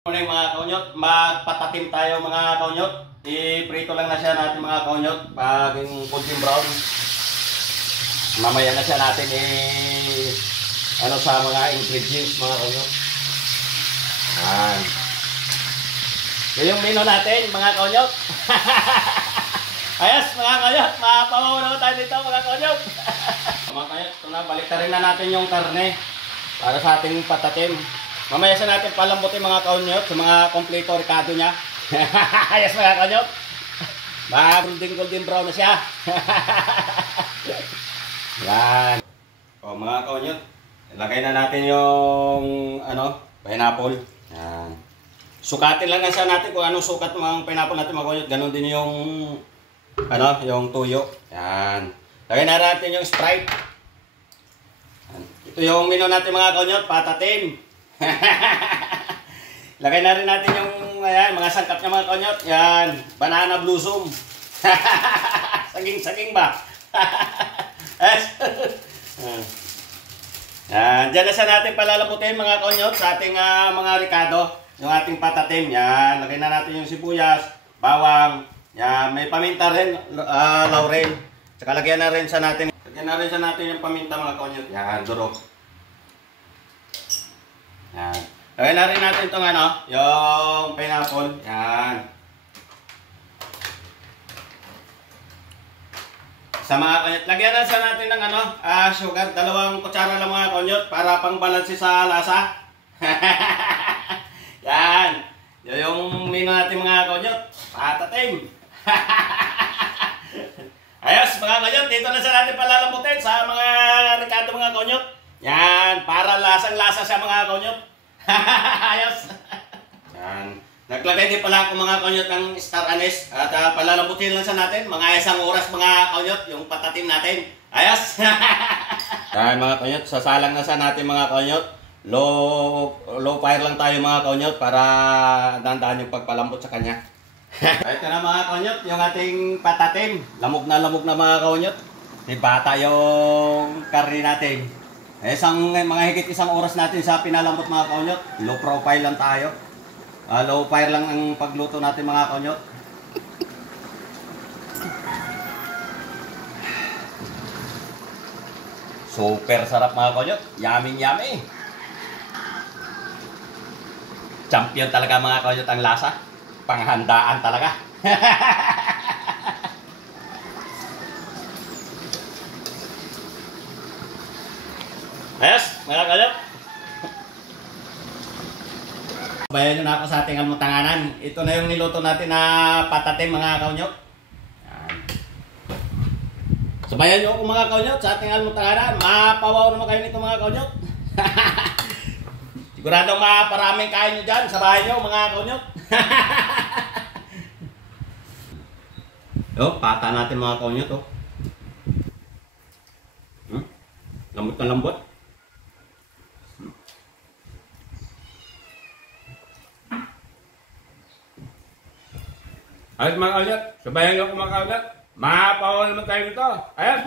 Muna yung mga kaunyot, magpatatim tayo mga kaunyot. I-prito lang na siya natin mga kaunyot pag yung kunting brown. Mamaya na siya natin ano sa mga ingredients mga kaunyot. Yan. Yung menu natin mga kaunyot. Ayos mga kaunyot, mapawaw naman tayo dito mga kaunyot. Mga kaunyot, ito na, balik na rin na natin yung karne para sa ating patatim. Mamaya sa natin palambutin mga kaunyot sa mga kompleto ricado niya. Ayos mga kaunyot. Golden brown na siya. Yan. O mga kaunyot, ilagay na natin yung pineapple. Yan. Sukatin lang na siya natin kung anong sukat ng mga pineapple natin mga kaunyot. Ganon din yung yung tuyo. Yan. Lagay na natin yung Sprite. Yan. Ito yung menu natin mga kaunyot, patatim. Lagay na rin natin yung mga sangkap niya mga kaunyot. Yan, banana blossom. Saging ba? Yan, dyan na sa natin palalaputin mga kaunyot sa ating mga ricado, yung ating patatim. Yan, lagay na natin yung sibuyas, bawang. Yan, may paminta rin, laurel. Tsaka lagyan na rin sa natin yung paminta mga kaunyot. Yan, durog. Yan. Lagyan na rin natin itong yung pineapple. Yan. Sa mga kaunyot, lagyan na sa natin ng sugar. 2 kutsara lang mga kaunyot para pang-balanse sa lasa. Yan. Yung menu natin mga kaunyot. Patatim. Ayos mga kaunyot, dito na sa natin palalamutin sa mga ricado mga kaunyot. Yan, para lasang-lasa siya mga kaunyot. Ayos. Yan. Naglagay din pala ako mga kaunyot ng star anise at palalamutin lang sa natin. Mga 1 oras mga kaunyot yung patatim natin. Ayos. Yan mga kaunyot, sasalang na sa natin mga kaunyot. Low fire lang tayo mga kaunyot para dahan-dahan yung pagpalambot sa kanya. Ito na mga kaunyot, yung ating patatim. Lamog na mga kaunyot. Bata yung karne natin. Mga higit 1 oras natin sa pinalambot mga kaunyot. Low profile lang tayo. Low fire lang ang pagluto natin mga kaunyot. Super sarap mga kaunyot. Yummy. Champion talaga mga kaunyot ang lasa. Panghandaan talaga. Ayos, mga kaunyot. Bayan nyo na ako sa ating almutanganan. Ito na yung niluto natin na patatim mga kaunyot. Sabayan nyo ako mga kaunyot sa ating almutanganan. Mapawaw naman kayo nito mga kaunyot. Siguradong maparaming kain nyo dyan sa bahay nyo mga kaunyot. Pata natin mga kaunyot. Lambot na lambot. Ayos mga kaunyot, sabayan nyo ako mga kaunyot. Mapawaw naman tayo nito. Ayos.